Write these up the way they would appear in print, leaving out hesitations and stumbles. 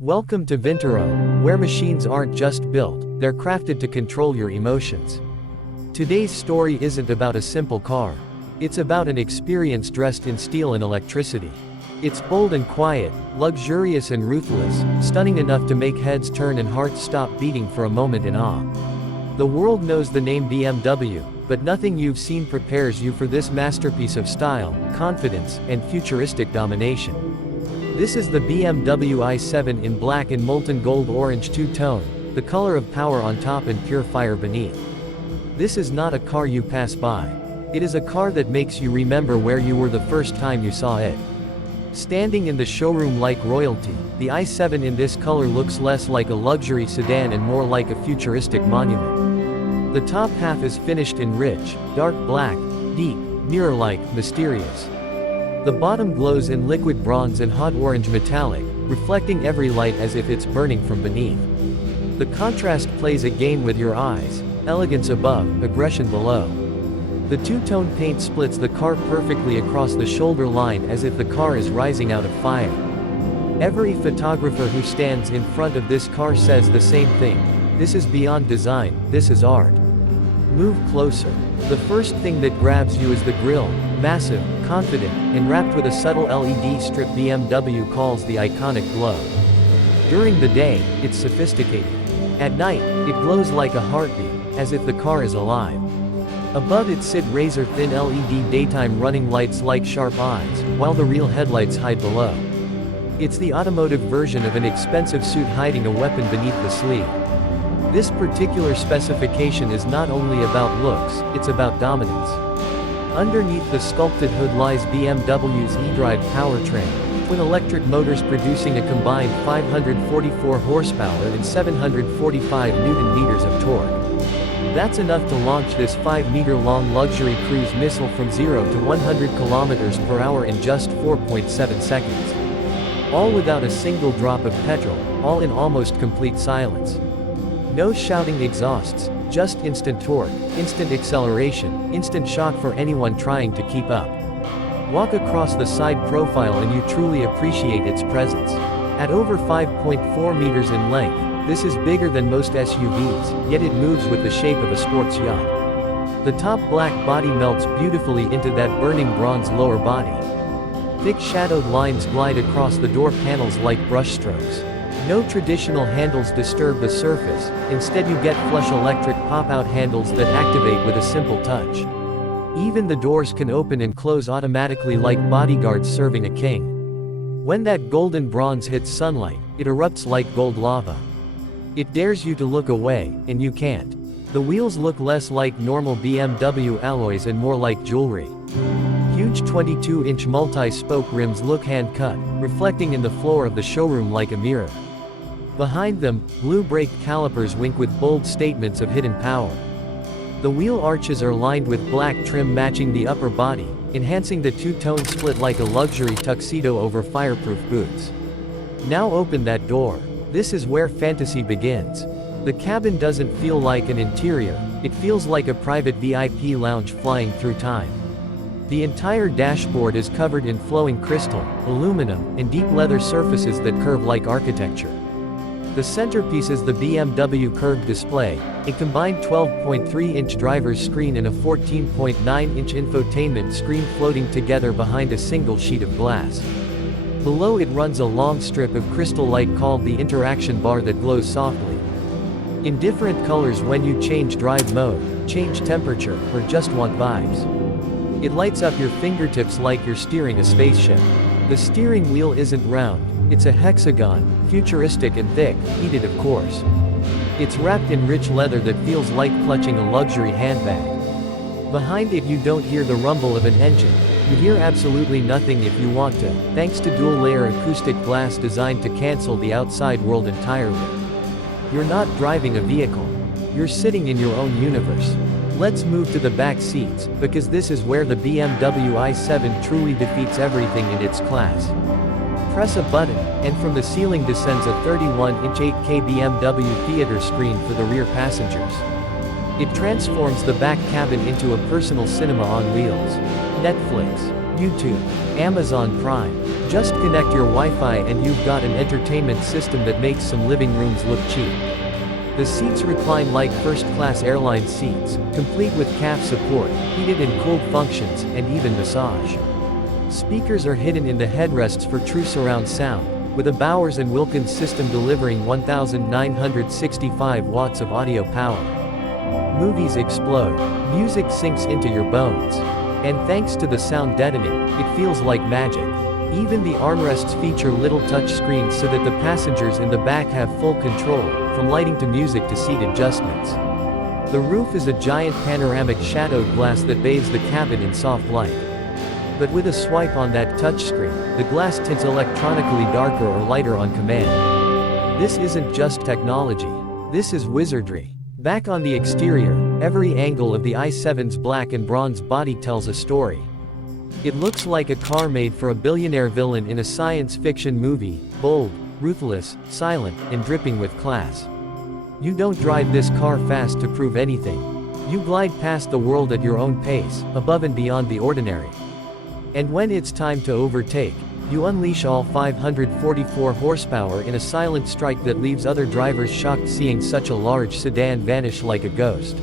Welcome to Vintero, where machines aren't just built, they're crafted to control your emotions. Today's story isn't about a simple car. It's about an experience dressed in steel and electricity. It's bold and quiet, luxurious and ruthless, stunning enough to make heads turn and hearts stop beating for a moment in awe. The world knows the name BMW, but nothing you've seen prepares you for this masterpiece of style, confidence, and futuristic domination. This is the BMW i7 in black and molten gold orange two-tone, the color of power on top and pure fire beneath. This is not a car you pass by. It is a car that makes you remember where you were the first time you saw it. Standing in the showroom like royalty, the i7 in this color looks less like a luxury sedan and more like a futuristic monument. The top half is finished in rich, dark black, deep, mirror-like, mysterious. The bottom glows in liquid bronze and hot orange metallic, reflecting every light as if it's burning from beneath. The contrast plays a game with your eyes, elegance above, aggression below. The two-tone paint splits the car perfectly across the shoulder line as if the car is rising out of fire. Every photographer who stands in front of this car says the same thing: this is beyond design, this is art. Move closer. The first thing that grabs you is the grille, massive, confident, and wrapped with a subtle LED strip BMW calls the iconic glow. During the day, it's sophisticated. At night, it glows like a heartbeat, as if the car is alive. Above it sit razor-thin LED daytime running lights like sharp eyes, while the real headlights hide below. It's the automotive version of an expensive suit hiding a weapon beneath the sleeve. This particular specification is not only about looks, it's about dominance. Underneath the sculpted hood lies BMW's eDrive powertrain, twin electric motors producing a combined 544 horsepower and 745 Nm of torque. That's enough to launch this 5-meter-long luxury cruise missile from 0 to 100 km/h in just 4.7 seconds. All without a single drop of petrol, all in almost complete silence. No shouting exhausts, just instant torque, instant acceleration, instant shock for anyone trying to keep up. Walk across the side profile and you truly appreciate its presence. At over 5.4 meters in length, this is bigger than most SUVs, yet it moves with the shape of a sports yacht. The top black body melts beautifully into that burning bronze lower body. Thick shadowed lines glide across the door panels like brushstrokes. No traditional handles disturb the surface, instead you get flush electric pop-out handles that activate with a simple touch. Even the doors can open and close automatically like bodyguards serving a king. When that golden bronze hits sunlight, it erupts like gold lava. It dares you to look away, and you can't. The wheels look less like normal BMW alloys and more like jewelry. Huge 22-inch multi-spoke rims look hand-cut, reflecting in the floor of the showroom like a mirror. Behind them, blue brake calipers wink with bold statements of hidden power. The wheel arches are lined with black trim matching the upper body, enhancing the two-tone split like a luxury tuxedo over fireproof boots. Now open that door. This is where fantasy begins. The cabin doesn't feel like an interior, it feels like a private VIP lounge flying through time. The entire dashboard is covered in flowing crystal, aluminum, and deep leather surfaces that curve like architecture. The centerpiece is the BMW curved display, a combined 12.3-inch driver's screen and a 14.9-inch infotainment screen floating together behind a single sheet of glass. Below it runs a long strip of crystal light called the interaction bar that glows softly. In different colors when you change drive mode, change temperature, or just want vibes. It lights up your fingertips like you're steering a spaceship. The steering wheel isn't round, it's a hexagon, futuristic and thick, heated of course. It's wrapped in rich leather that feels like clutching a luxury handbag. Behind it you don't hear the rumble of an engine, you hear absolutely nothing if you want to, thanks to dual-layer acoustic glass designed to cancel the outside world entirely. You're not driving a vehicle. You're sitting in your own universe. Let's move to the back seats, because this is where the BMW i7 truly defeats everything in its class. Press a button, and from the ceiling descends a 31-inch 8K BMW theater screen for the rear passengers. It transforms the back cabin into a personal cinema on wheels. Netflix, YouTube, Amazon Prime, Just connect your Wi-Fi and you've got an entertainment system that makes some living rooms look cheap. The seats recline like first-class airline seats, complete with calf support, heated and cooled functions, and even massage. Speakers are hidden in the headrests for true surround sound, with a Bowers & Wilkins system delivering 1,965 watts of audio power. Movies explode, music sinks into your bones. And thanks to the sound deadening, it feels like magic. Even the armrests feature little touch screens so that the passengers in the back have full control, from lighting to music to seat adjustments. The roof is a giant panoramic shadowed glass that bathes the cabin in soft light. But with a swipe on that touchscreen, the glass tints electronically darker or lighter on command. This isn't just technology. This is wizardry. Back on the exterior, every angle of the i7's black and bronze body tells a story. It looks like a car made for a billionaire villain in a science fiction movie, bold, ruthless, silent, and dripping with class. You don't drive this car fast to prove anything. You glide past the world at your own pace, above and beyond the ordinary. And when it's time to overtake, you unleash all 544 horsepower in a silent strike that leaves other drivers shocked seeing such a large sedan vanish like a ghost.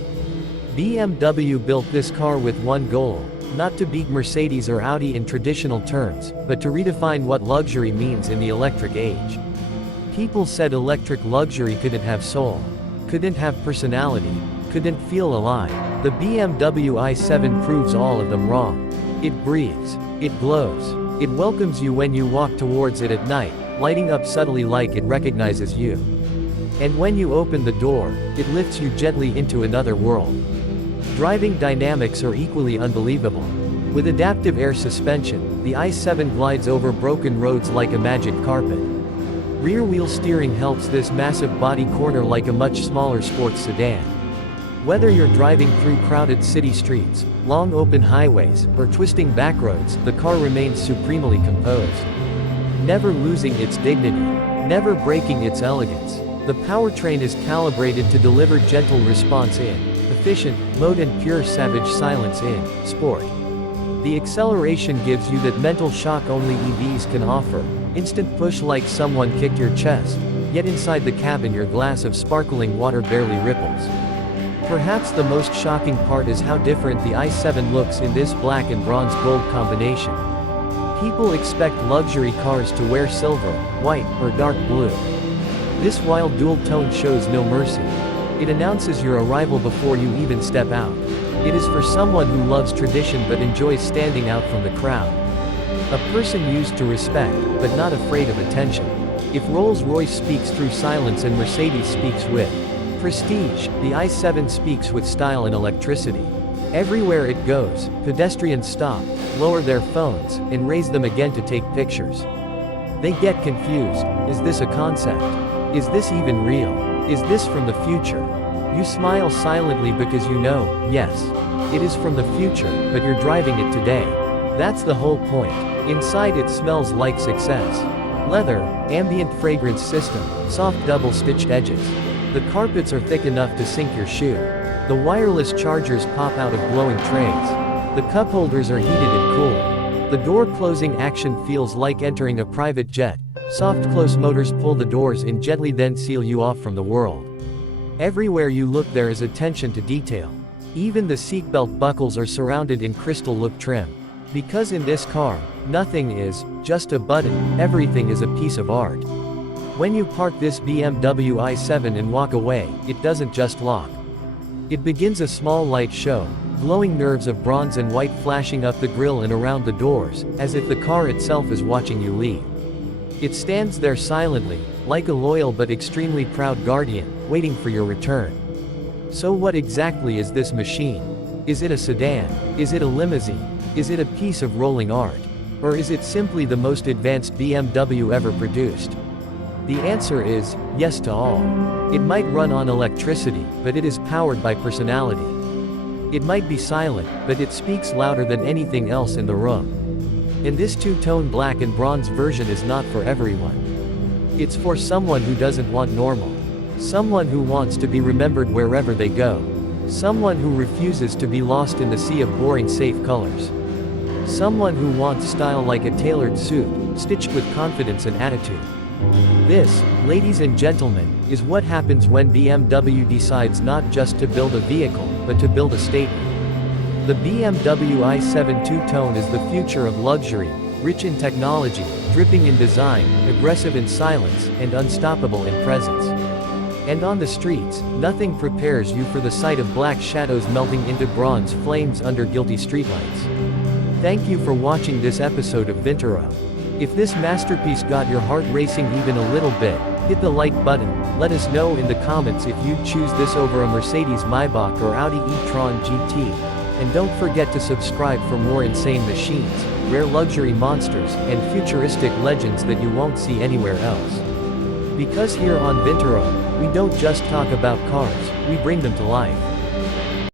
BMW built this car with one goal: not to beat Mercedes or Audi in traditional terms, but to redefine what luxury means in the electric age. People said electric luxury couldn't have soul, couldn't have personality, couldn't feel alive. The BMW i7 proves all of them wrong. It breathes. It glows. It welcomes you when you walk towards it at night, lighting up subtly like it recognizes you. And when you open the door, it lifts you gently into another world. Driving dynamics are equally unbelievable. With adaptive air suspension, the i7 glides over broken roads like a magic carpet. Rear-wheel steering helps this massive body corner like a much smaller sports sedan. Whether you're driving through crowded city streets, long open highways, or twisting back roads, the car remains supremely composed. Never losing its dignity, never breaking its elegance. The powertrain is calibrated to deliver gentle response in efficient mode and pure savage silence in sport. The acceleration gives you that mental shock only EVs can offer, instant push like someone kicked your chest, yet inside the cabin your glass of sparkling water barely ripples. Perhaps the most shocking part is how different the i7 looks in this black and bronze gold combination. People expect luxury cars to wear silver, white, or dark blue. This wild dual tone shows no mercy. It announces your arrival before you even step out. It is for someone who loves tradition but enjoys standing out from the crowd. A person used to respect, but not afraid of attention. If Rolls-Royce speaks through silence and Mercedes speaks with prestige, the i7 speaks with style and electricity. Everywhere it goes, pedestrians stop, lower their phones, and raise them again to take pictures. They get confused. Is this a concept? Is this even real? Is this from the future? You smile silently because you know, yes, it is from the future, but you're driving it today. That's the whole point. Inside it smells like success. Leather, ambient fragrance system, soft double-stitched edges. The carpets are thick enough to sink your shoe. The wireless chargers pop out of glowing trays. The cup holders are heated and cooled. The door closing action feels like entering a private jet. Soft close motors pull the doors in gently then seal you off from the world. Everywhere you look there is attention to detail. Even the seatbelt buckles are surrounded in crystal look trim. Because in this car, nothing is just a button, everything is a piece of art. When you park this BMW i7 and walk away, it doesn't just lock. It begins a small light show, glowing nerves of bronze and white flashing up the grille and around the doors, as if the car itself is watching you leave. It stands there silently, like a loyal but extremely proud guardian, waiting for your return. So what exactly is this machine? Is it a sedan? Is it a limousine? Is it a piece of rolling art? Or is it simply the most advanced BMW ever produced? The answer is, yes to all. It might run on electricity, but it is powered by personality. It might be silent, but it speaks louder than anything else in the room. And this two-tone black and bronze version is not for everyone. It's for someone who doesn't want normal. Someone who wants to be remembered wherever they go. Someone who refuses to be lost in the sea of boring safe colors. Someone who wants style like a tailored suit, stitched with confidence and attitude. This, ladies and gentlemen, is what happens when BMW decides not just to build a vehicle, but to build a statement. The BMW i7 two-tone is the future of luxury, rich in technology, dripping in design, aggressive in silence, and unstoppable in presence. And on the streets, nothing prepares you for the sight of black shadows melting into bronze flames under guilty streetlights. Thank you for watching this episode of Vintero. If this masterpiece got your heart racing even a little bit, hit the like button. Let us know in the comments if you'd choose this over a Mercedes Maybach or Audi e-tron GT. And don't forget to subscribe for more insane machines, rare luxury monsters, and futuristic legends that you won't see anywhere else. Because here on Vintero, we don't just talk about cars, we bring them to life.